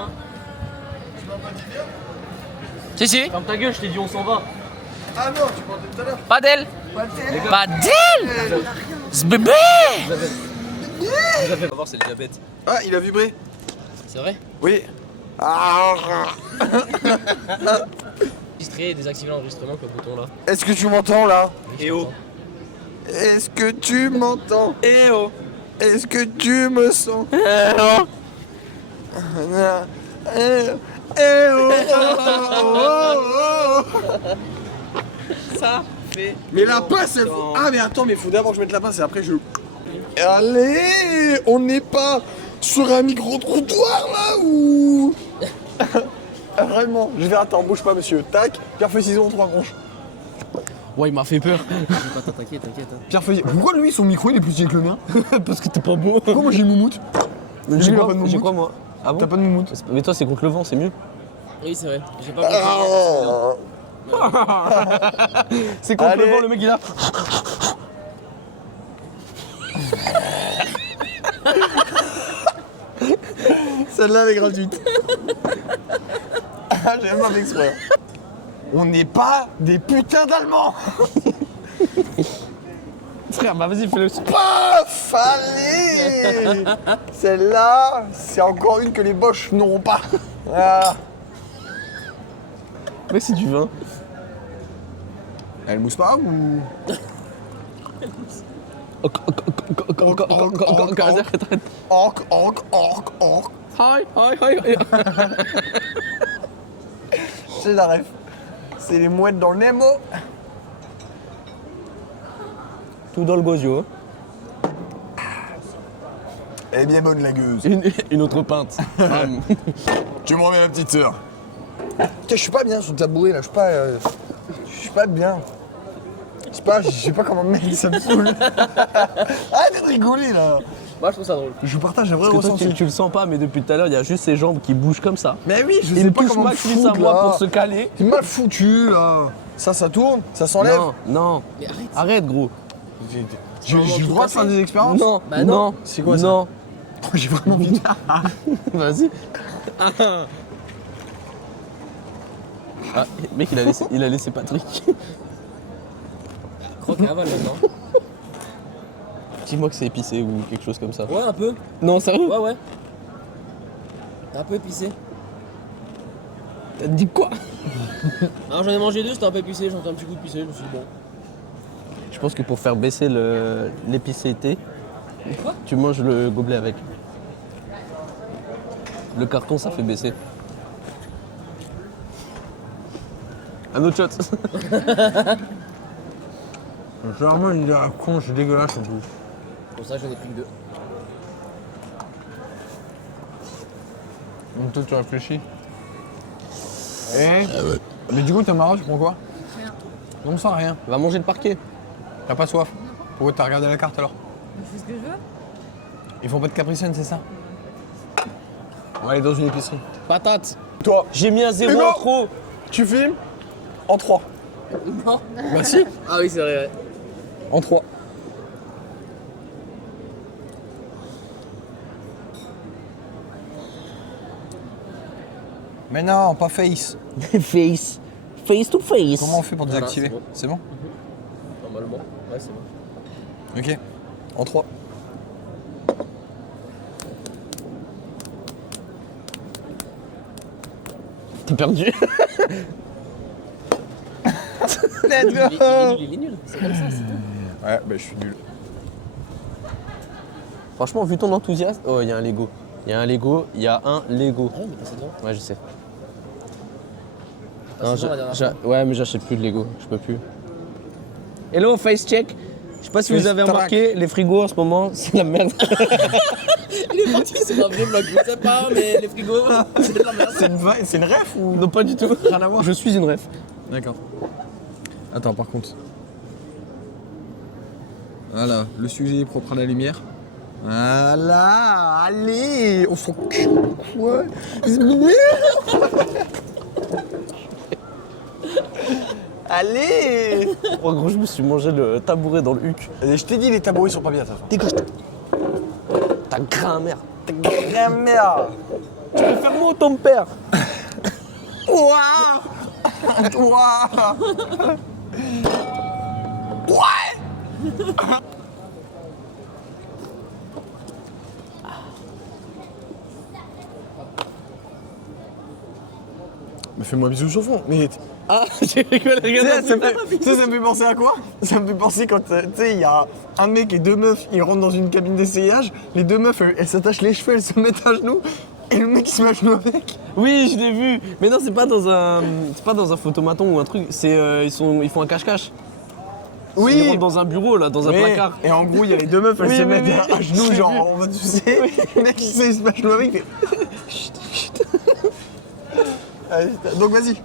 hein. Si, si. Ferme ta gueule, je t'ai dit on s'en va. Ah non, tu parlais tout à l'heure. Padel. Padel. Ce bébé. On va voir, c'est le diabète. Ah, il a vibré. C'est vrai. Oui. Ah. Enregistrer et désactiver l'enregistrement comme bouton là. Est-ce que tu m'entends là? Et oh. Est-ce que tu m'entends? Et oh. Est-ce que tu me sens? Ça fait. Mais la passe, elle faut... Ah mais attends, mais faut d'abord que je mette la passe et après je... Allez, on n'est pas sur un micro-trottoir là ou... Ah, vraiment, je vais attendre, bouge pas monsieur. Tac, pierre feuille ciseaux en 3 manches. Ouais, il m'a fait peur. T'inquiète. Pierre feuille... Pourquoi lui son micro il est plus petit que le mien? Parce que t'es pas beau. Pourquoi moi j'ai moumoute? J'ai pas quoi, de moumoute. moi? Ah bon? T'as pas de moumoute? Mais toi, c'est contre le vent, c'est mieux. Oui, c'est vrai. J'ai pas compris. C'est contre Allez. le vent, le mec il a. Celle-là elle est gratuite. Ah, j'ai même pas fait exprès. On n'est pas des putains d'Allemands. Frère, bah vas-y, fais-le. Paf, allez. Celle-là, c'est encore une que les Boches n'auront pas. Voilà. Mais c'est du vin. Elle mousse pas ou... Arrête. Orc. Hi. C'est la ref. C'est les mouettes dans le Nemo. Tout dans le gozio. Elle est bien bonne la gueuse. Une autre pinte. Tu me remets la petite sœur. Putain, je suis pas bien sur le tabouret là, je suis pas bien. Je sais pas comment me mettre, ça me saoule. Arrête de rigoler là. Moi, je trouve ça drôle. Je partage un vrai Parce que toi, ressenti. tu le sens pas, mais depuis tout à l'heure, il y a juste ses jambes qui bougent comme ça. Mais oui, je sais Il pas touche comment me Max plus à foutre moi là. pour se caler. C'est mal foutu là. Ça tourne, ça s'enlève. Non. Mais arrête. Arrête, gros. J'ai le droit de faire des expériences. Non. Bah non. C'est quoi ça? Non. J'ai vraiment envie de... Vas-y. Ah, mec, il a laissé Patrick. Croque et avale maintenant. Dis-moi que c'est épicé ou quelque chose comme ça. Ouais, un peu. Non, sérieux? Ouais. Un peu épicé. T'as dit quoi? Alors j'en ai mangé deux, c'était un peu épicé, j'ai entendu un petit coup de pissé, je me suis dit bon. Je pense que pour faire baisser l'épicéité, Quoi? tu manges le gobelet avec. Le carton, ça fait baisser. Un autre shot. C'est vraiment une idée à con, je suis dégueulasse en plus. Pour ça, j'en ai pris que deux. Donc toi tu réfléchis. Mais du coup t'es marrant, tu prends quoi? Rien. Non ça rien. Va manger le parquet. T'as pas soif? Pourquoi t'as regardé la carte alors? Je fais ce que je veux. Ils font pas de capricène, c'est ça? On va aller dans une épicerie. Patate. Toi, J'ai mis un zéro Hugo en trop. tu filmes en 3. Non. Bah si. Ah oui, c'est vrai, ouais. En 3. Mais non, pas face. Face. Face to face. Comment on fait pour Voilà, désactiver? c'est C'est bon? Normalement. Ouais, c'est bon. Ok. En 3. T'es perdu. Let's Il est nul. C'est comme ça, c'est tout. Ouais, bah je suis nul. Franchement, vu ton enthousiasme. Oh, il y a un Lego. Il y a un Lego. Ah oui, mais passez devant. Ouais, je sais. Passez Non, devant la dernière fois. ouais, mais j'achète plus de Lego. Je peux plus. Hello, face check. Je sais pas si vous Face avez track. remarqué, les frigos en ce moment, c'est la merde. Il est parti, c'est un vrai blog. Je sais pas, mais les frigos, c'est de la merde. C'est une ref ou... Non, pas du tout. Rien à voir. Je suis une ref. D'accord. Attends, par contre. Voilà, le sujet est propre à la lumière. Voilà, allez, on s'en quoi? Allez. En gros, je me suis mangé le tabouret dans le huc. Je t'ai dit, les tabourets sont pas bien, de toute façon. Dégage-toi. Ta grand-mère. Ta grand-mère. Tu peux faire moi ou ton père? Ouah. Ouah. Ouais. Mais fais-moi bisous sur fond. Mais Ah, j'ai rigolé, regarde. ça me fait penser à quoi? Ça me fait penser quand, tu sais, il y a un mec et deux meufs, ils rentrent dans une cabine d'essayage, les deux meufs, elles s'attachent les cheveux, elles se mettent à genoux, et le mec il se met à genoux avec. Oui, je l'ai vu. Mais non, c'est pas dans un photomaton ou un truc. C'est ils font un cache-cache. Ils rentrent dans un bureau là, dans un placard. Et en gros, il y a les deux meufs, elles Oui, se oui, mettent oui. à genoux, J'ai genre, vu. en mode, tu sais, le mec il se met à genoux avec, il fait... Chut, chut. Allez, donc vas-y.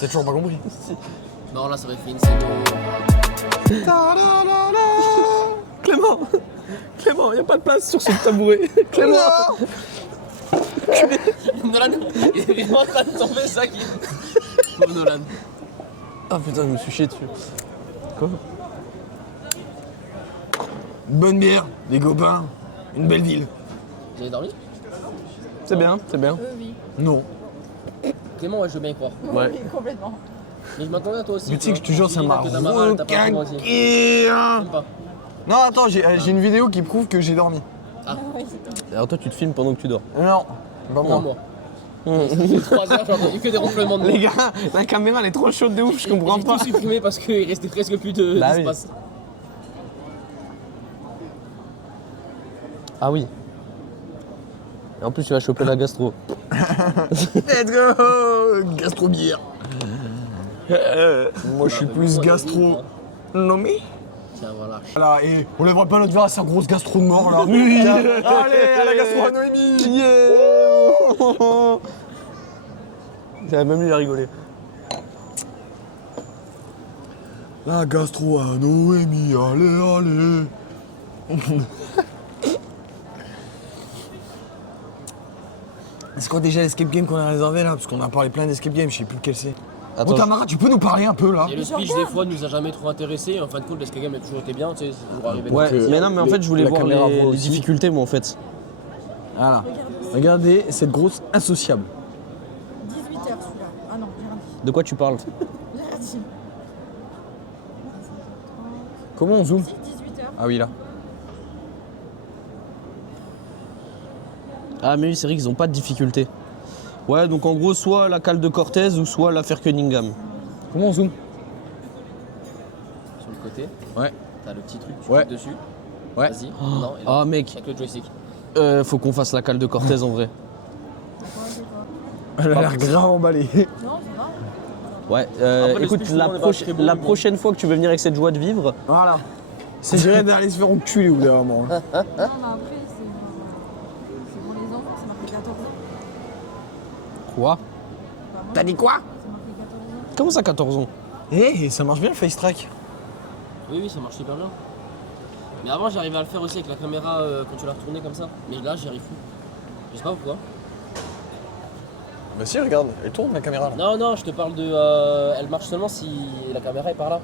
T'as toujours pas compris. Non, là, ça va être fini, c'est bon. Clément, y a pas de place sur ce tabouret. Clément. Nolan, il est vraiment en train de tomber, ça qui. Pauvre Nolan. Ah putain, je me suis chié dessus. Quoi? Bonne bière, des copains, une belle ville. Vous avez dormi? C'est bien, c'est bien. Oui. Non. Clément, ouais, je veux bien y croire. Ouais. Oui, complètement. Mais je m'attendais à toi aussi. Mais tu sais que je te jure, ça m'a Que t'as mal, t'as pas commencé. requinqué. Même pas. Non, attends, j'ai une vidéo qui prouve que j'ai dormi. Ah oui. Alors toi, tu te filmes pendant que tu dors. Non, pas Non, moi. moi. Ça fait 3 heures, j'ai entendu que des ronflements de Les mots. gars, la caméra elle est trop chaude de ouf, je comprends J'ai pas. tout supprimé parce qu'il restait presque plus Bah oui. d'espace. Ah oui. Et en plus, tu vas choper la gastro. Let's go. Gastro-bière. Moi, je suis plus gastro. Non mais. Tiens, voilà. Voilà, et on lèvera pas notre verre à sa grosse gastro de mort là. Oui. Allez, à la gastro à Noémie. J'avais même lui à rigoler. La gastro à Noémie, allez, allez. C'est quoi déjà l'escape game qu'on a réservé là? Parce qu'on a parlé plein d'escape games, je sais plus lequel c'est. Attends, Bon, Tamara, tu peux nous parler un peu là? Et le speech, des fois, nous a jamais trop intéressé. En fin de compte, l'escape game a toujours été bien, tu sais, c'est toujours arrivé. Ouais, Donc, mais non, mais en fait, je voulais la voir caméra voit les aussi. difficultés, moi, en fait. Voilà. Regardez cette grosse insociable. 18h celui-là. Ah non, j'ai rien dit. De quoi tu parles? J'ai rien dit. Comment on zoome? 18h. Ah oui là. Ah, mais oui, c'est vrai qu'ils ont pas de difficulté. Ouais, donc en gros, soit la cale de Cortez ou soit l'affaire Cunningham. Comment on zoome? Sur le côté, Ouais. t'as le petit truc, tu Ouais. cliques dessus. Ouais. Vas-y. Non, et là, Ah, mec, avec le joystick. faut qu'on fasse la cale de Cortez en vrai. Elle a l'air grave emballée. Non, c'est grave. Ouais, Après, le écoute, speech, souvent, on est pas très bon, la mais bon. prochaine fois que tu veux venir avec cette joie de vivre, Voilà. C'est dirait d'aller se faire enculer au bout d'un moment. Non, mais après, c'est pour les enfants, c'est marqué 14 ans. quoi? Bah, moi, T'as dit quoi? c'est marqué 14 ans. Comment ça, 14 ans? Eh, ça marche bien le face track. Oui, oui, ça marche super bien. Mais avant, j'arrivais à le faire aussi avec la caméra quand tu la retournais comme ça. Mais là, j'y arrive plus. Je sais pas pourquoi. Bah si, regarde, elle tourne la caméra là. Non, non, je te parle de. Elle marche seulement si la caméra est par là.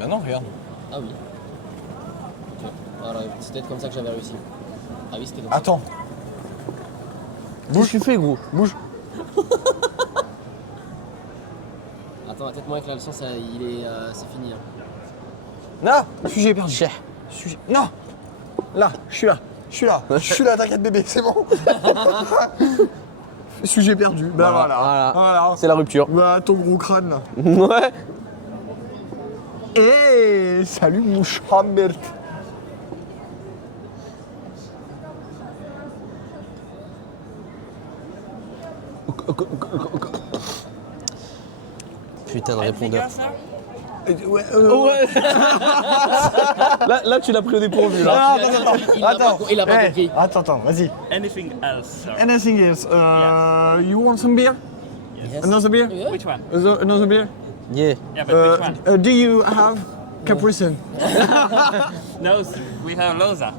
Bah non, regarde. Ah oui. Ok. Voilà, c'est peut-être comme ça que j'avais réussi. Ah oui, c'était comme Attends. Qu'est-ce que tu fais, gros? Bouge. ça. Attends, peut-être moi avec la leçon, ça, c'est fini. Hein. Là, sujet perdu. Sujet. Non. Là, je suis là. Je suis là. Je suis là, t'inquiète bébé, c'est bon. Sujet perdu. Bah voilà. Voilà. C'est la rupture. Bah ton gros crâne là. Ouais. Eh, salut mon Chambert. Putain de répondeur. Ouais, Là, tu l'as pris au dépourvu, là. Ah, Il a pas Eh, compris. Attends, vas-y. Anything else, sir? Anything else? You want some beer? Yes. Another beer? Yeah. Which one? Another beer? Yeah. Yeah, but which one? Do you have Capri Sun? No, sir. We have Loza.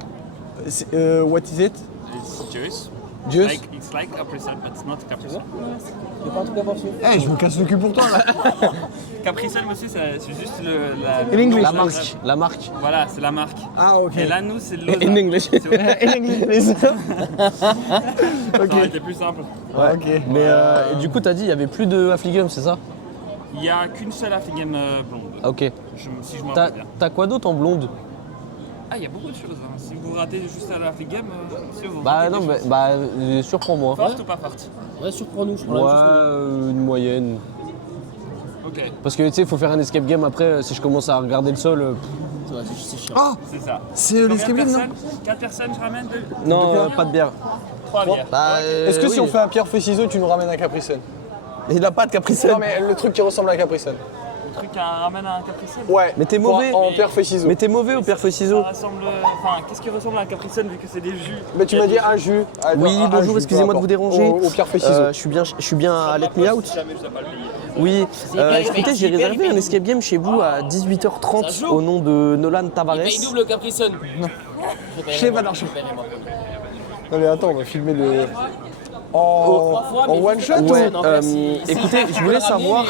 What is it? It's juice. Just. It's like Capri Sun, but it's not Capri Sun. Y'a pas un truc à voir dessus? Eh, je me casse le cul pour toi là. Capri Sun, monsieur, c'est juste In English. La marque. La marque. Voilà, c'est la marque. Ah, ok. Et là, nous, c'est l'eau. In English. In English, please. Ça aurait été plus simple. Ouais. Ok. Mais et du coup, t'as dit il y avait plus de Affligem, c'est ça? Il n'y a qu'une seule Affligem blonde. Ah, ok. Si je me T'as rappelle bien. t'as quoi d'autre en blonde? Ah, il y a beaucoup de choses. Hein. Si vous ratez juste à l'Affligem, monsieur, vous Bah ratez non, des mais choses. bah surprends-moi. Forte ou pas forte? Ouais, surprends-nous, je prends Ouais, la même chose une moyenne. Ok, Parce que tu sais, il faut faire un escape game après. Si je commence à regarder le sol. que ouais, c'est chiant. Ah, c'est ça. c'est l'escape game, non? 4 personnes, je ramène 2. Non, pas de bière. 3 bières. Bah, Est-ce que si oui. on fait un pierre feuille ciseaux, tu nous ramènes un Capri Sun? Il a pas de Capri Sun. Non, mais le truc qui ressemble à un Capri Sun. Le truc ramène à un Capri Sun. Ouais. Mais t'es mauvais. En pierre feuille ciseaux. Mais t'es mauvais au pierre feuille ciseaux. Ça ressemble. Enfin, qu'est-ce qui ressemble à un Capri Sun vu que c'est des jus? Mais tu m'as dit un jus. Ah, Oui, un bonjour, jus, excusez-moi peu de vous importe. déranger. Au pierre feuille ciseaux. Je suis bien à Let Me Out. Jamais je sais pas le payer. Oui, écoutez, j'ai hyper, réservé hyper un escape game chez vous à 18h30 Ça joue. au nom de Nolan Tavares. Il paye double Capri Sun. Je sais pas d'argent. Non mais attends, on va filmer le... Trois fois, En mais one shot Ouais. Ouais, non, merci. écoutez, je voulais savoir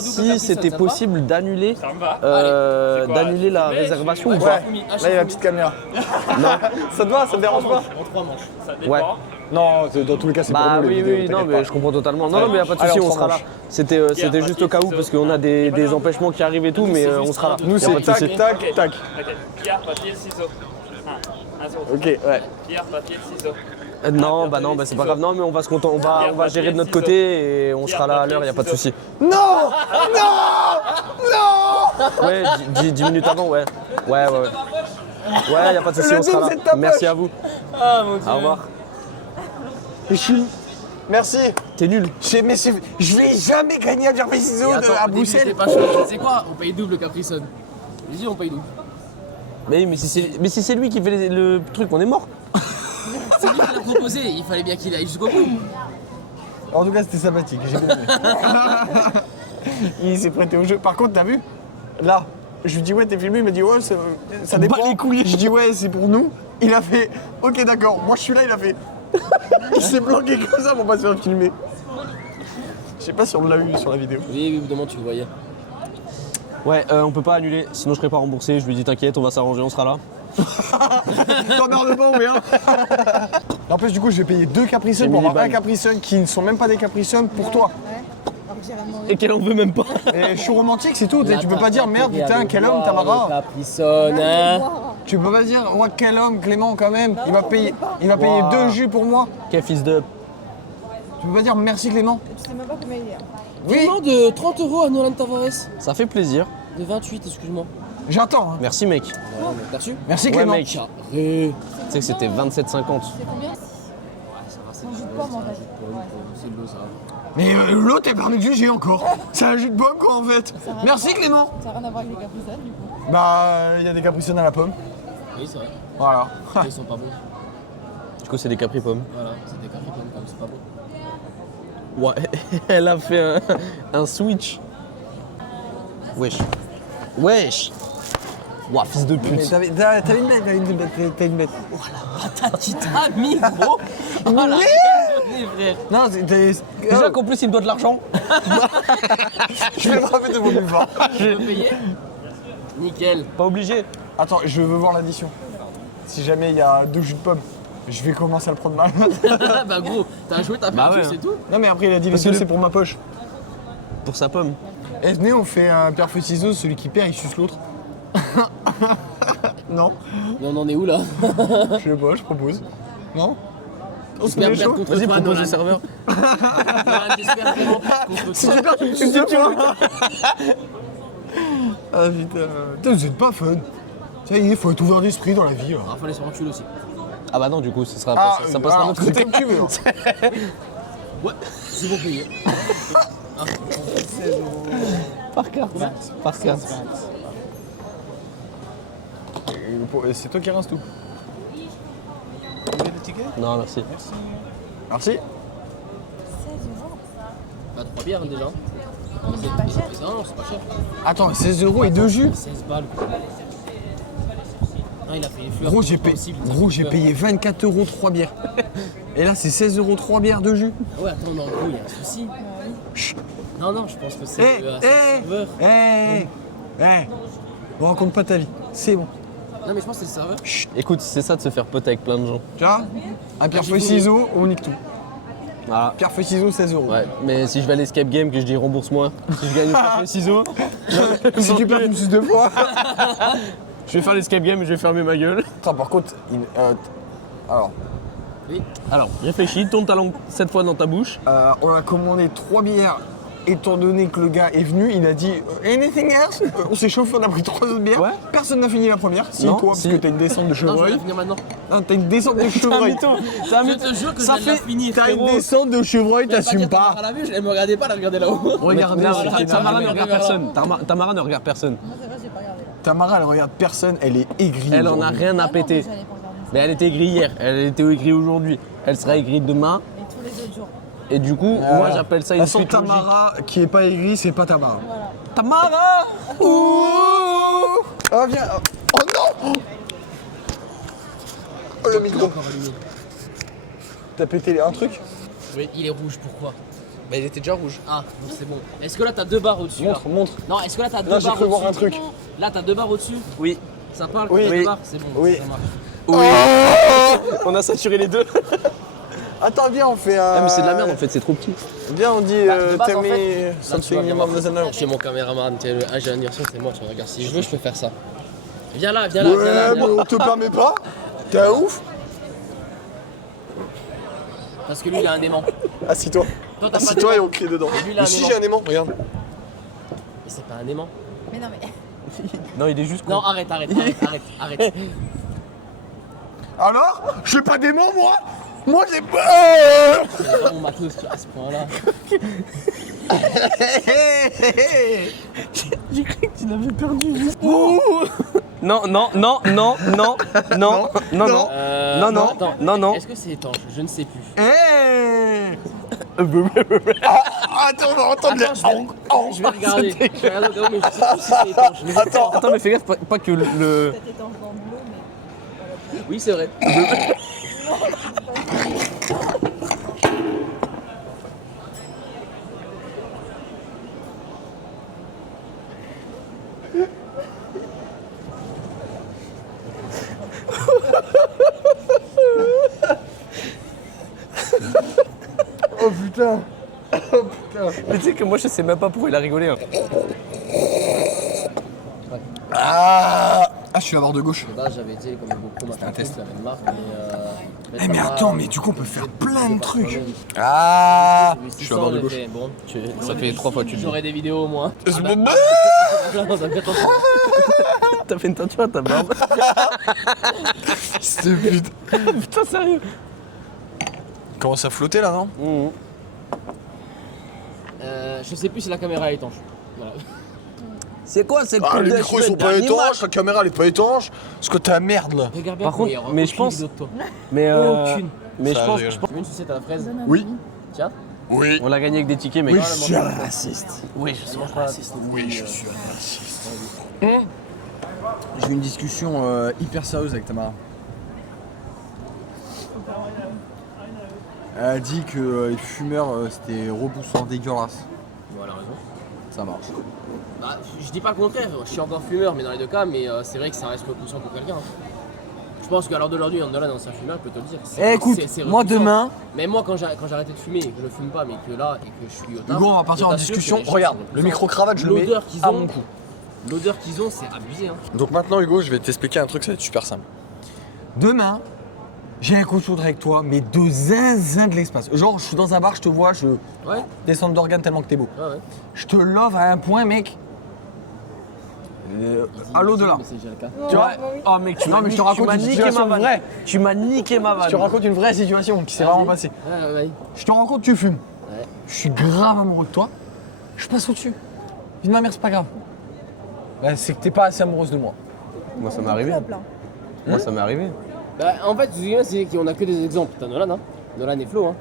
si c'était possible d'annuler Ça me va. C'est quoi, d'annuler la tu fais, réservation tu ou fais pas. Là, il y a la petite caméra. Ça te va, ça te dérange pas? En 3 manches. Ça dépend. Ouais. Non, dans tous les cas, c'est pour Bah nous les oui, vidéos, oui, non, t'inquiète mais pas. je comprends totalement. Non, non, mais y a pas de Allez, souci, on on s'en sera là. mange. C'était juste au cas où parce qu'on a des empêchements qui arrivent et tout, mais on sera là. Nous, Y a pas c'est de tac, souci. tac, tac. Ok. Pierre, papier, ciseaux. 1, 0. Ok, ouais. Pierre, papier, ciseaux. Non, bah c'est pas grave. Non, mais on va se contenter, on va gérer de notre côté et on sera là à l'heure, y a pas de souci. Non! Non! Non! Ouais, 10 minutes avant, ouais. Ouais, y a pas de souci, Le on sera double, là. c'est de ta Merci poche. à vous. Ah mon dieu. Au revoir. Merci. T'es nul. Je vais jamais gagner à pierre feuille ciseaux Et attends, à au début, Bruxelles. c'était pas chaud. C'est quoi? On paye double Capri Sun. J'ai dit on paye double. Mais si c'est lui qui fait le truc, on est mort. C'est lui qui l'a proposé, il fallait bien qu'il aille jusqu'au bout. En tout cas, c'était sympathique, j'ai bien aimé. Il s'est prêté au jeu. Par contre, t'as vu? Là, je lui dis ouais, t'es filmé, il m'a dit ouais, ça dépend. Bat les couilles. Je dis ouais, c'est pour nous. Il a fait ok, d'accord. Moi, je suis là, il a fait. Il s'est bloqué comme ça pour pas se faire filmer. Je sais pas si on l'a eu sur la vidéo. Oui, évidemment, tu le voyais. Ouais, on peut pas annuler, sinon je serai pas remboursé. Je lui dis t'inquiète, on va s'arranger, on sera là. T'emmerdes pas ou bien? En plus, du coup, je vais payer 2 Capri Sun pour avoir un Capri Sun qui ne sont même pas des Capri Sun pour toi. Et qu'elle en veut même pas. Et je suis romantique, c'est tout. Tu peux pas dire merde, putain, quel homme, Tamara. Capri Sun, hein. Tu peux pas dire, ouais, quel homme, Clément, quand même. Il va payer 2 jus pour moi. Quel fils de. Tu peux pas dire merci, Clément. Tu sais même pas combien il y a. Oui, Paiement de 30 € à Nolan Tavares. Ça fait plaisir. De 28, excuse-moi. j'attends. Hein. Merci mec. T'as reçu? Merci, Ouais Clément. mec. Tu sais que c'était 27,50. C'est combien? Ça va, c'est Un jus de pomme en fait. c'est de l'eau, ça va. Mais l'autre, elle parle de jus, j'ai encore. C'est un jus de pomme, quoi, en fait. Merci, Clément. Ça n'a rien à voir avec les Capri Sun du coup. Bah, il y a des Capri Sun à la pomme. Oui, c'est vrai. Voilà. Ils sont pas bons. Du coup, c'est des Capri Pommes. Voilà, c'est des Capri Sun comme c'est pas bon. Ouais, elle a fait un switch. Wesh. Wesh. Ouah, fils de Mais pute. t'as une bête. Patati ta micro. Voilà. Désolé, frère. Non, Déjà qu'en plus, il me doit de l'argent. je vais le frapper de mon buvard. Tu veux payer? Nickel. Pas obligé. Attends, je veux voir l'addition. Si jamais il y a 2 jus de pomme, je vais commencer à le prendre mal. Bah gros, t'as joué, t'as Bah perdu, ouais. c'est tout. Non, mais après, il a dit les Parce que deux, c'est pour ma poche. Pour sa pomme. Eh, venez, on fait un pierre feuille ciseaux, celui qui perd, il suce l'autre. Non, Mais on en est où là? je sais pas, je propose. Non? On se met J'espère chaud. perdre contre Vas-y, toi, propose Nolan. le serveur. Nolan, j'espère vraiment perdre contre toi. Tu sais quoi? Ah putain. Putain, vous êtes pas fun. Ça y est, faut être ouvert d'esprit dans la vie. Là. Ah, fallait se faire enculer aussi. Ah bah non, du coup, ça passera de alors, notre c'est côté. comme tu veux. Hein. Ouais, c'est bon payé. Par carte. Par carte. C'est toi qui rince tout. Non, merci. Merci. 16 €. Bah 3 bières déjà. C'est pas cher. Non, c'est pas cher. Attends, 16 € et 2 jus? 16 balles. il a fait les fleurs. Gros, j'ai payé 24 € 3 bières. Et là, c'est 16 € 3 bières de jus. Ah ouais, attends, non, gros, il y a un souci. Non, non, je pense que c'est Eh, le serveur. On raconte pas ta vie. C'est bon. Non, mais je pense que c'est le serveur. Écoute, c'est ça de se faire pote avec plein de gens. Tu vois un pierre feuille ciseaux, on nique tout. Ah. Pierre feuille ciseaux, 16 €. Ouais, mais si je vais à l'escape game, que je dis rembourse-moi, si je gagne le ciseaux, Si tu perds, tu me suces 2 fois. je vais faire l'escape game et je vais fermer ma gueule. Attends, par contre, alors, Alors, réfléchis, tourne ta langue 7 fois dans ta bouche. on a commandé 3 bières. Étant donné que le gars est venu, il a dit anything else. On s'est chauffé, on a pris 3 autres bières. Ouais. Personne n'a fini la première. Si, Non, toi, parce si. que t'as une descente de Non, je vais chevreuil. la finir maintenant. Non, t'as une descente de chevreuil. Je te jure que Ça je vais la fait. finir, T'as une frérot. descente de chevreuil, t'assumes pas. À la vue, elle me regardait pas, elle regardait là-haut. Regardez, Non, c'était Tamara ne énervé. regarde personne. Tamara ne regarde personne. Moi, c'est vrai, j'ai pas regardé là. Tamara, elle regarde personne, elle est aigrie. Elle en a aujourd'hui. rien à Ah non, péter. mais j'allais pas regarder ça. Mais elle était aigrie hier, elle était aigrie aujourd'hui. Elle sera aigrie demain. Et tous les autres jours. Et du coup, moi j'appelle ça une De toute façon, suite logique. Tamara qui est pas aigrie, c'est pas Tamara. Voilà. Tamara Ouh Ah, viens. Oh non Oh, le micro. Encore allumé. T'as pété un truc Oui, il est rouge, pourquoi? Bah, il était déjà rouge. Ah, donc c'est bon. Est-ce que là t'as 2 barres au-dessus? là Montre. Non, est-ce que là t'as 2 Là, barres j'ai cru voir un au-dessus? truc. Là t'as 2 barres au-dessus? Oui. Ça parle Oui. quand t'as Oui. 2 barres? C'est bon, Oui. ça marche. Oui. On a saturé les deux. Attends, viens, on fait un. Ah mais c'est de la merde en fait, c'est trop petit. Viens, on dit Bah, de base, tell en me fait, là, tu vas something bien about voir. the now. Chez mon caméraman, j'ai l'animation, c'est moi, tu regardes. Si je veux, je peux faire ça. Viens là, viens là, viens là. Ouais, viens bon, là. on te permet pas. T'es un ouf. Parce que lui, il a un aimant. Assis-toi. Toi, t'as pas Assis-toi et d'aimant. on crie dedans. Lui, il a Mais un si aimant. j'ai un aimant, regarde. Mais c'est pas un aimant. Mais non, mais. Non, il est juste Non, con. arrête. Alors j'ai pas d'aimant, moi. Moi, j'ai peur. C'est pas mon matos à ce point-là. J'ai cru que tu l'avais perdu juste. Non, non, non, non, non, non, non, non. Non, non, attends, non, non. Est-ce que c'est étanche? Je ne sais plus. Attends, on va entendre les. Attends, je vais regarder. Je vais regarder au cas où, mais je sais plus si c'est étanche. Mais Attends, mais fais gaffe, pas que le. Peut-être étanche dans le bleu, mais. Oui, c'est vrai. Oh putain. Mais tu sais que moi je sais même pas pourquoi il a rigolé. Hein. Ah, je suis à bord de gauche. Là, j'avais dit comme beaucoup ma test, la même marque, mais. Mais attends, mais du coup, on peut faire plein de trucs. Je Ah, suis à bord de gauche. Bon, Ça fait 3 fois que tu le dis. j'aurai des vidéos au moins. Non, ça fait attention. T'as fait une teinture à ta barbe. c'est putain. Putain, sérieux. Commence à flotter là, non? Je sais plus si la caméra est étanche. Voilà. C'est quoi cette Ah, coupe les de micros ils cheveux sont pas d'animal? étanches, la caméra elle est pas étanche. Parce que t'as merde là. Regarde bien Par contre, il y aura mais je aucune pense- vidéo de toi. Mais Aucune. Mais Ça, je pense, je je pense- Tu veux une sucette à la fraise? Oui. Tiens. Oui. on l'a gagné avec des tickets, mec. Oui, je suis un raciste. Oui, je suis Mange pas raciste. Oui, je suis un raciste. J'ai eu une discussion hyper sérieuse avec Tamara. Elle a dit que les fumeurs c'était repoussant, dégueulasse. Voilà, raison. Ça marche. Bah, je dis pas le contraire, je suis encore fumeur, mais dans les deux cas, mais c'est vrai que ça reste repoussant pour quelqu'un. Je pense qu'à l'heure d'aujourd'hui, un Nolan, ancien fumeur, peut te le dire. Écoute, c'est moi repoussant. demain, Mais moi, quand j'ai arrêté de fumer, et que je fume pas, mais que là, et que je suis au taf. Hugo, on va partir je en t'assure discussion. que les gens Regarde, sont le repoussants. micro-cravate, je le mets L'odeur qu'ils à ont, mon cou. L'odeur qu'ils ont, c'est abusé. Hein. Donc maintenant, Hugo, je vais t'expliquer un truc, ça va être super simple. Demain, j'ai un coup de foudre avec toi, mais de zinzin de l'espace. Genre, je suis dans un bar, je te vois, je Ouais, descends d'organes tellement que t'es beau. ouais. Je te love à un point, mec. À l'au-delà. Mais c'est déjà le cas. Tu vois Oh mec, tu Non, mais je te raconte une niqué situation ma vanne. vraie. Tu m'as niqué ma vanne. Je te raconte une vraie situation qui s'est vraiment passée. Ouais. Je te rends compte, tu fumes. Ouais. Je suis grave amoureux de toi. Je passe au-dessus. Dis ma mère, c'est pas grave. Bah, c'est que t'es pas assez amoureuse de moi. Moi ça m'est arrivé. Club, là. Moi ça m'est arrivé. Bah, en fait, c'est qu'on a que des exemples. T'as Nolan, hein. Nolan et Flo, hein.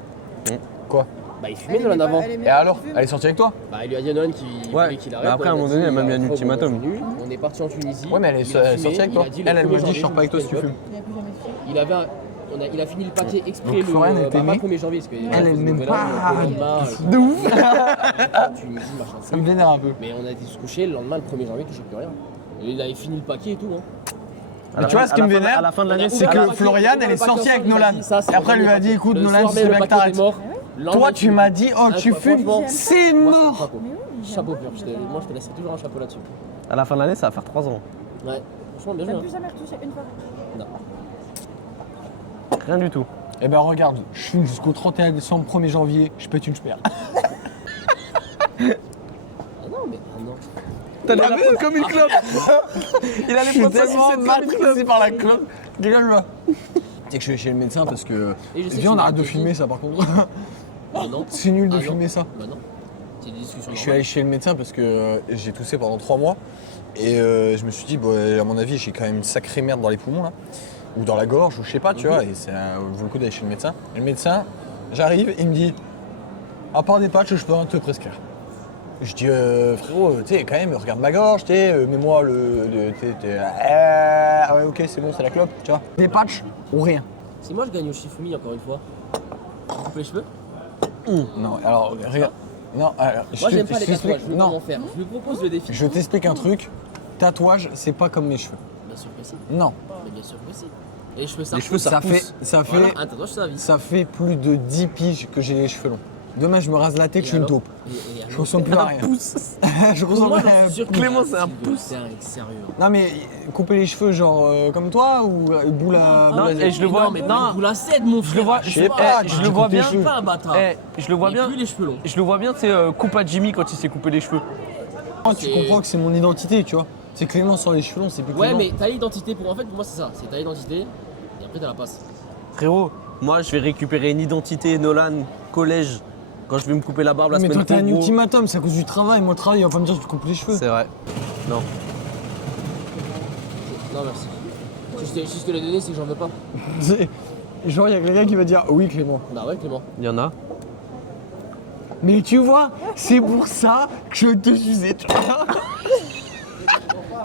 Quoi? Bah il fumait Nolan avant. Et alors, elle est sortie avec toi? Bah il lui a dit à Nolan qu'il voulait qu'il arrête. Mais après, à un moment donné, elle m'a mis un ultimatum. On est parti en Tunisie. Ouais, mais elle est il a fumé, sortie avec il toi. a dit, Elle le m'a 1er dit, je janvier, sors pas avec toi si tu je fumes. Il a plus jamais fait. Il avait il a fini le paquet exprès Donc, Florian, elle le t'aimait. 1er janvier. Parce que Elle n'aime pas. De ouf. Tunisie, machin. Ça me vénère un peu. Mais on a dit se coucher, le lendemain, le 1er janvier, touchait plus rien. Et il avait fini le paquet et tout. Hein. Mais tu vois, ce qui me vénère, à la fin de l'année, c'est que Florian, elle est sortie avec Nolan. Et après, elle lui a dit, écoute, Nolan, c'est c'est bien que t'arrêtes. Toi, Toi, tu m'as dit, oh, tu fumes, c'est mort. Chapeau pur. Moi, je te laisserai toujours un chapeau là-dessus. À la fin de l'année, ça va faire 3 ans. Ouais, franchement, bien T'as joué. plus jamais retouché une fois. Non. Rien du tout. Eh ben, regarde, je fume jusqu'au 31 décembre, 1er janvier, je pète une sperre. Ah non, mais non. T'as l'air comme une clope. Il a les potes Tellement matrixé par la clope. Dégage-moi. Tu sais que je suis chez le médecin parce que. Et je sais Viens, on que arrête de tu- fumer ça par contre. Ah non. C'est nul de Ah non. fumer ça. Bah non. C'est des discussions. Je suis allé chez le médecin parce que j'ai toussé pendant 3 mois et je me suis dit, bon, à mon avis, j'ai quand même une sacrée merde dans les poumons là, ou dans la gorge, ou je sais pas, tu vois, et ça vaut le coup d'aller chez le médecin. Et le médecin, j'arrive, il me dit, à part des patchs, je peux rien te prescrire. Je dis, frérot, tu sais, quand même, regarde ma gorge, tu sais, mets-moi ah ouais, ok, c'est bon, c'est la clope, tu vois. Des patchs ou rien. Si moi je gagne au Shifumi encore une fois, coupe les cheveux. Non, alors, regarde. Non, alors, Moi j'aime pas les t'explique- tatouages, je veux pas non, m'en faire. Je lui propose le défi. je t'explique un truc. Tatouage, c'est pas comme mes cheveux. Bien sûr que si. Non. Mais bien sûr que si. Et les cheveux ça Les cheveux, repousse. ça repousse. Voilà, un tatouage ça vie. Ça fait plus de 10 piges que j'ai les cheveux longs. Demain, je me rase la tête, je suis une taupe. Je ressemble plus à rien. Je ressemble Moi, à j'en rien. suis sûr que Clément, c'est un style de pouce. Sérieux. Non, mais couper les cheveux, genre comme toi ou boule à. Non, et je le vois. Non, mais vous la cède, mon frère. Je le vois, Je sais pas, je tu le vois coupes tes bien. cheveux. Pas un bâtard. Je le vois Et bien. plus les cheveux longs. Je le vois bien, c'est coupe à Jimmy quand il s'est coupé les cheveux. Tu comprends que c'est mon identité, tu vois. C'est Clément sans les cheveux longs, c'est plus Ouais, Clément. mais ta identité, pour moi c'est ça. C'est ta identité et après t'as la passe. Frérot, moi je vais récupérer une identité Nolan collège quand je vais me couper la barbe la Mais semaine toi, t'as un pro. ultimatum, c'est à cause du travail. Moi, le travail, il va pas me dire que tu coupes les cheveux. C'est vrai. Non. Non, merci. Si je te l'ai donné, c'est que j'en veux pas. Genre, il y a quelqu'un qui va dire oui, Clément. Bah ouais, Clément. Il y en a. Mais tu vois, c'est pour ça que je te suis tu vois.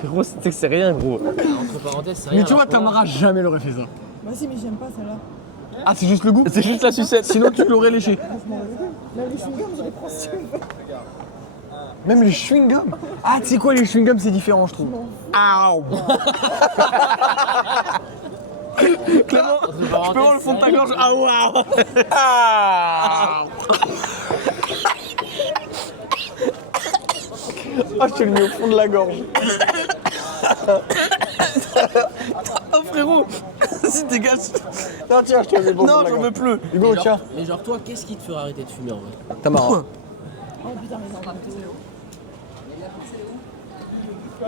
Gros, c'est rien, gros. Entre parenthèses, c'est rien. Mais tu à vois, la fois. Tamara jamais l'aurait fait ça. Bah si, mais j'aime pas celle-là. Ah, c'est juste le goût. C'est juste la sucette. Sinon, tu l'aurais léché. Même les chewing-gums, je les prends si tu veux. Même les chewing-gums. Ah, tu sais quoi, les chewing-gums, c'est différent, je trouve. Aouh. Clément, Entre je peux parenthèses, voir le fond de ta c'est gorge. rien. Ah waouh. Ah. Ah, je te le mets au fond de la gorge. Oh frérot, si dégage. Non, tiens, je te le mets au fond Non, de la j'en gorge. veux plus. Hugo, tiens. Mais genre, toi, qu'est-ce qui te ferait arrêter de fumer en vrai? Tamara. Oh putain, mais c'est encore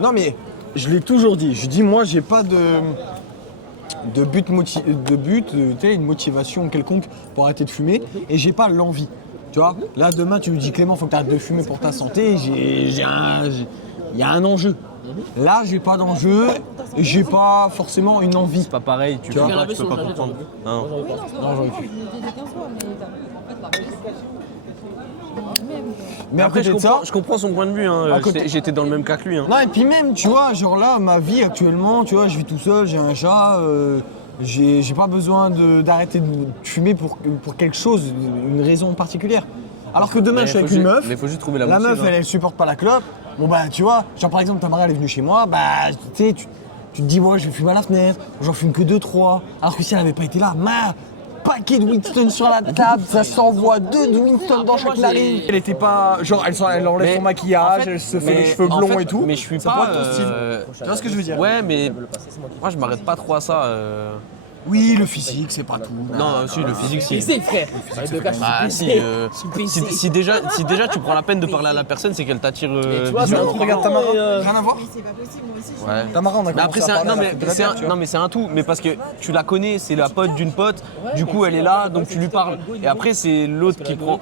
Non, mais je l'ai toujours dit. Je dis, moi, j'ai pas de but, tu sais, une motivation quelconque pour arrêter de fumer. Et j'ai pas l'envie. Tu vois, là, demain, tu me dis, Clément, faut que tu arrêtes de fumer pour ta santé. Il y a un enjeu. Là, j'ai pas d'enjeu et j'ai pas forcément une envie. C'est pas pareil, tu vois, peux pas, la tu peux pas comprendre. Non. Moi, j'en veux pas. Non, j'en ai plus. je l'ai dit 15 fois, mais même. Mais Après, après, ça, je comprends son point de vue. Hein. À côté- J'étais dans le même cas que lui. Hein. non, et puis même, tu vois, genre là, ma vie actuellement, tu vois, je vis tout seul, j'ai un chat, j'ai pas besoin d'arrêter de fumer pour quelque chose, une raison particulière. Alors que demain, Mais je suis faut avec une juste- meuf, Mais faut juste trouver la la motive, meuf, hein. elle supporte pas la clope. Bon, bah, tu vois, genre par exemple, Tamara, elle est venue chez moi, bah, tu sais, tu te dis, moi, je vais fumer à la fenêtre, j'en fume que 2-3. Alors que si elle avait pas été là, paquet de Winston sur la table, ça s'envoie 2 de Winston dans chaque narine. Elle était pas, genre, elle enlève Mais son maquillage, en fait- elle se fait mais les cheveux en blonds fait- et tout. Mais je suis Ça pas. pourrait être ton style. Tu vois ce que je veux dire? Ouais, mais Je veux le passer, c'est moi qui- moi je m'arrête pas trop à ça. Oui, le physique, c'est pas tout. Non, si, le physique, si. PC, frère. Arrête de cacher. Bah, je suis si, PC. euh, Je suis PC. si déjà tu prends la peine de parler à la personne, c'est qu'elle t'attire Mais tu vois, c'est un visuellement. truc Regarde marrant, Tamara, rien à voir. Mais c'est pas possible, moi aussi. Ouais. Tamara, on a Mais commencé après, à c'est un, parler non, à la mais fête de la c'est bière, un, tu vois. non, mais c'est un tout. Mais parce que tu la connais, c'est la pote d'une pote. Du coup, elle est là, donc tu lui parles. Et après, c'est l'autre qui prend.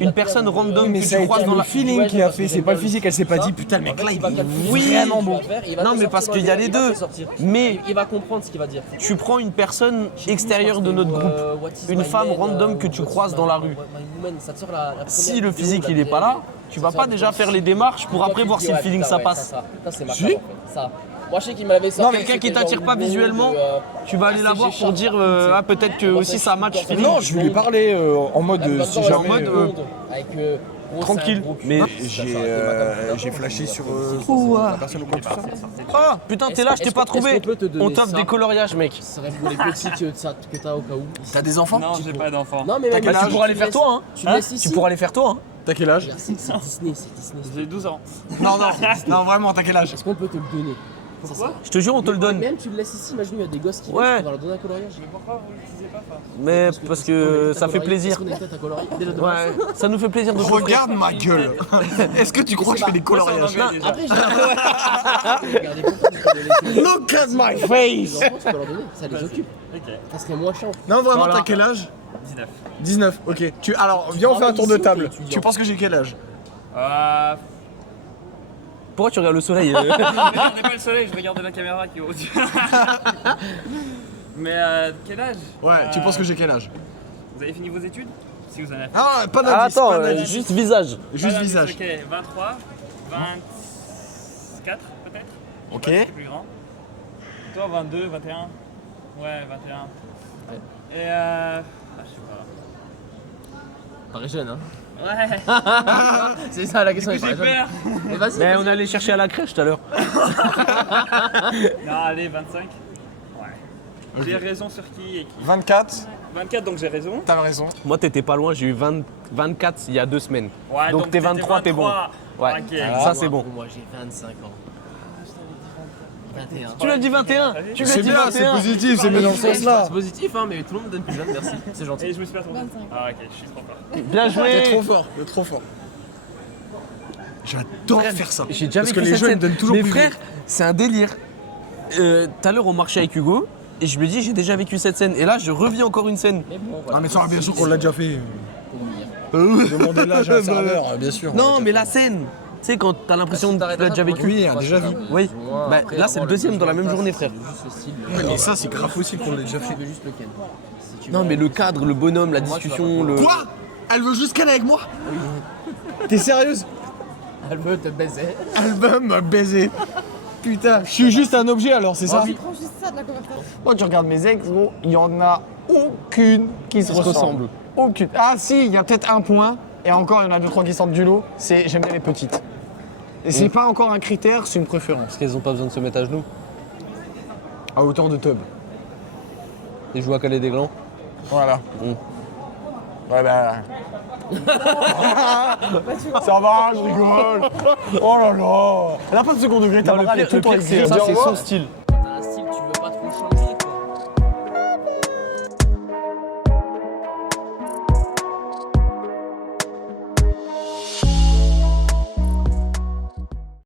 Une personne random Mais que ça a tu été croises dans le la. feeling qui a fait, c'est pas le physique, elle s'est pas dit putain le mec là il est Oui. vraiment beau. Non, mais parce qu'il y a les deux. Mais il va comprendre ce qu'il va dire. tu prends une personne personne extérieure de notre groupe. Une femme random que tu croises dans la rue. Si le physique il est pas là, tu vas pas déjà faire les démarches pour après voir si le feeling ça passe. Ça, c'est ma Si. carte, en fait. Ça. Moi, je sais qu'il me l'avait sorti. Non, quelqu'un qui c'était t'attire genre pas le visuellement, tu vas aller la voir pour dire ah peut-être que aussi ça match feeling. Non, je vais lui parler en mode si en jamais. mode, tranquille. Mais J'ai flashé sur la personne au compte. ah putain t'es là, je t'ai pas trouvé. est-ce qu'on peut te donner On t'offre ça des coloriages mec. Ce serait pour les petits que t'as au cas où. T'as des enfants? Non, j'ai pas d'enfant. Non, mais même quel Bah, âge tu pourras les faire toi hein. Tu le laisses ici. Tu pourras les faire toi hein. T'as quel âge? C'est Disney, c'est Disney. J'ai 12 ans. Non, vraiment, t'as quel âge? Est-ce qu'on peut te le donner? Pourquoi? Je te jure on te le donne. Même tu le laisses ici, imagine il y a des gosses qui Ouais. viennent, tu vas leur donner un coloriage. Mais pourquoi vous l'utilisez pas enfin Mais parce que ça fait plaisir. Est-ce qu'on est peut-être à colorier déjà de Ouais, ça nous fait plaisir de t'offrir. Regarde ma gueule. Est-ce que tu crois que je fais des coloriages? Moi, c'est en anglais, déjà. Après, j'ai regardé pourquoi tu peux les laisser. Look at my Les face. enfants, tu peux leur donner, ça les occupe. Ok, Ça serait moins chiant. Non, vraiment, Voilà. t'as quel âge? 19. 19, ok. Alors, viens, on fait un tour de ici, table. t'es étudiant. Tu penses que j'ai quel âge? Pourquoi tu regardes le soleil Regardez pas le soleil, je regardais la caméra qui est au-dessus. Mais quel âge? Ouais, tu penses que j'ai quel âge? Vous avez fini vos études? Si vous en avez fait. Ah, pas Ah, d'indice, attends, pas d'indice. juste visage. Juste Voilà, visage. Ok, 23, 24 peut-être? Ok. Je sais pas si c'est plus grand. Toi, 22, 21? Ouais, 21. Et je sais Pareil jeune, hein. pas. Ouais, C'est ça la question. j'ai il paraît jeune. peur. Mais vas-y. Mais vas-y. on allait chercher à la crèche tout à l'heure. Non, allez, 25. Ouais. J'ai raison sur qui et qui? 24, 24, donc j'ai raison. t'as raison. Moi t'étais pas loin, j'ai eu 24 il y a 2 semaines. Ouais, Donc t'es 23, t'es bon. Ouais, Ok. ça c'est bon. Moi j'ai 25 ans. 21. Tu l'as dit 21. Tu l'as C'est dit bien, c'est 21. positif, c'est bien dans ce sens-là. C'est positif, hein, mais tout le monde me donne plus jeune, merci. C'est gentil. Et je me suis pas trompé. 25. Ah, ok, je suis trop fort. Bien T'es joué. trop fort, t'es trop fort. J'adore faire ça. J'ai déjà Parce vécu que les cette jeunes scène. donnent toujours Mais plus frère, c'est un délire. Tout à l'heure on marchait avec Hugo et je lui ai dit j'ai déjà vécu cette scène et là je revis encore une scène. Mais bon, voilà. Ah, mais ça, bien sûr qu'on l'a déjà fait. Pour venir. Demandez l'âge à un serveur, bien sûr. Non mais la scène, tu sais quand t'as l'impression que tu l'as déjà vécu. Oui, déjà vu. Oui. Bah, là c'est le deuxième dans la même journée frère. Juste le style. Mais ça, c'est grave possible qu'on l'ait déjà fait. Tu veux juste le ken. Si tu Non veux- mais le cadre, le bonhomme, la Moi, tu vas discussion, pas le. Quoi? Elle veut juste qu'elle avec moi? T'es sérieuse? Elle veut te baiser. Album m'a baisé. Putain, je suis juste un objet alors, c'est ça? Tu prends juste ça de la conversation. Moi, tu regardes mes ex, gros, il y en a aucune qui se ressemble. Aucune. Ah si, il y a peut-être un point, et encore, il y en a 2-3 qui sortent du lot, c'est j'aime bien les petites. Et c'est pas encore un critère, c'est une préférence. Parce qu'elles ont pas besoin de se mettre à genoux À hauteur de tub. et jouer à caler des glands. Voilà. Mm. Ouais, bah. Ça va, je rigole. Oh là là. Elle a pas de second degré, ta Non, le morale est pire, tout le temps c'est aigrie. ça, c'est son style.